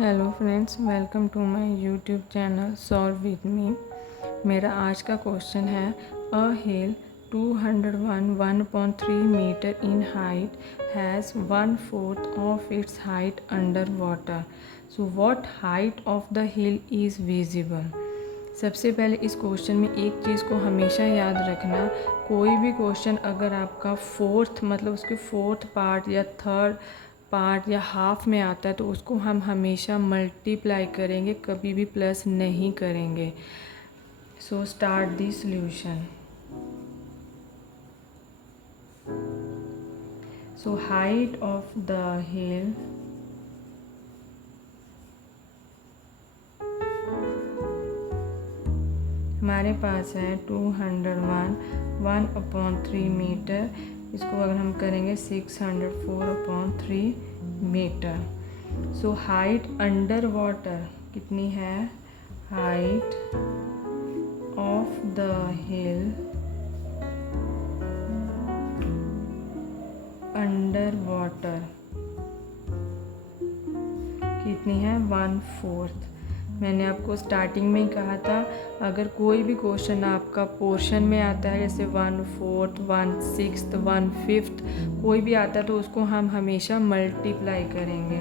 Hello friends, welcome to my YouTube channel solve with me. मेरा आज का question है a hill 201.3 metre in height has 1/4 of its height under water. So what height of the hill is visible. सबसे पहले इस question में एक चीज़ को हमेशा याद रखना, कोई भी क्वेश्चन अगर आपका फोर्थ मतलब उसके फोर्थ पार्ट या थर्ड पार्ट या हाफ में आता है तो उसको हम हमेशा मल्टीप्लाई करेंगे, कभी भी प्लस नहीं करेंगे। So start the solution. So height of the हिल हमारे पास है 201/3 मीटर। इसको अगर हम करेंगे 604/3 metre. So height under water कितनी है? Height of the hill under water कितनी है? 1/4। मैंने आपको स्टार्टिंग में ही कहा था, अगर कोई भी क्वेश्चन आपका पोर्शन में आता है जैसे 1/4, 1/6, 1/5 कोई भी आता है तो उसको हम हमेशा मल्टीप्लाई करेंगे।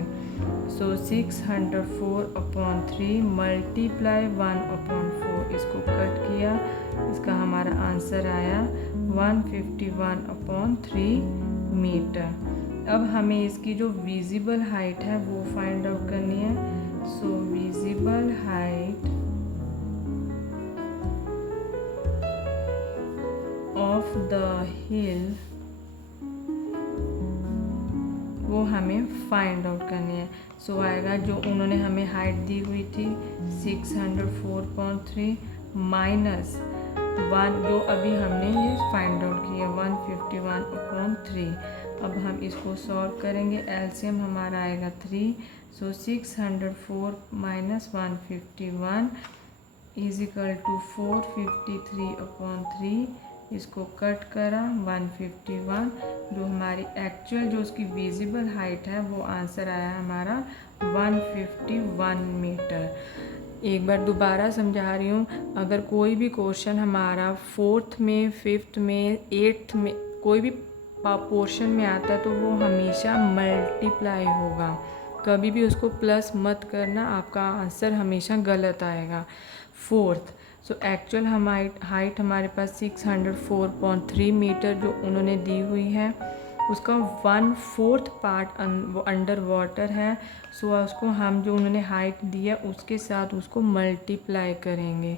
सो 604/3 मल्टीप्लाई 1/4, इसको कट किया, इसका हमारा आंसर आया 151/3 मीटर। अब हमें इसकी जो विजिबल हाइट है वो फाइंड आउट करनी है। सो विजिबल हाइट ऑफ द हिल वो हमें फाइंड आउट करनी है। सो आएगा जो उन्होंने हमें हाइट दी हुई थी 604.3 माइनस 1 जो अभी हमने ये फाइंड आउट किया 151/3। अब हम इसको सॉल्व करेंगे, एलसीएम हमारा आएगा 3। सो 604 माइनस 151 इज इक्वल टू 453/3। इसको कट करा 151, जो हमारी एक्चुअल जो उसकी विजिबल हाइट है वो आंसर आया हमारा 151 मीटर। एक बार दोबारा समझा रही हूँ, अगर कोई भी क्वेश्चन हमारा फोर्थ में, फिफ्थ में, एट्थ में कोई भी पोर्शन में आता है तो वो हमेशा मल्टीप्लाई होगा, कभी भी उसको प्लस मत करना, आपका आंसर हमेशा गलत आएगा। फोर्थ सो एक्चुअल हाइट हमारे पास 604.3 मीटर जो उन्होंने दी हुई है, उसका 1/4 पार्ट वो अंडर वाटर है। सो उसको हम जो उन्होंने हाइट दी है उसके साथ उसको मल्टीप्लाई करेंगे।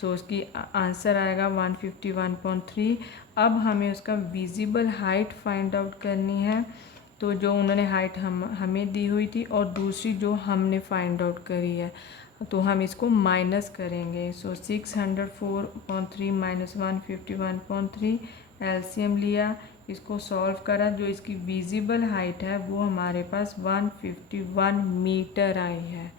सो उसकी आंसर आएगा 151.3। अब हमें उसका विजिबल हाइट फाइंड आउट करनी है, तो जो उन्होंने हाइट हमें दी हुई थी और दूसरी जो हमने फाइंड आउट करी है तो हम इसको माइनस करेंगे। सो 604.3 माइनस 151.3 एलसीएम लिया, इसको सॉल्व करा, जो इसकी विजिबल हाइट है वो हमारे पास 151 मीटर आई है।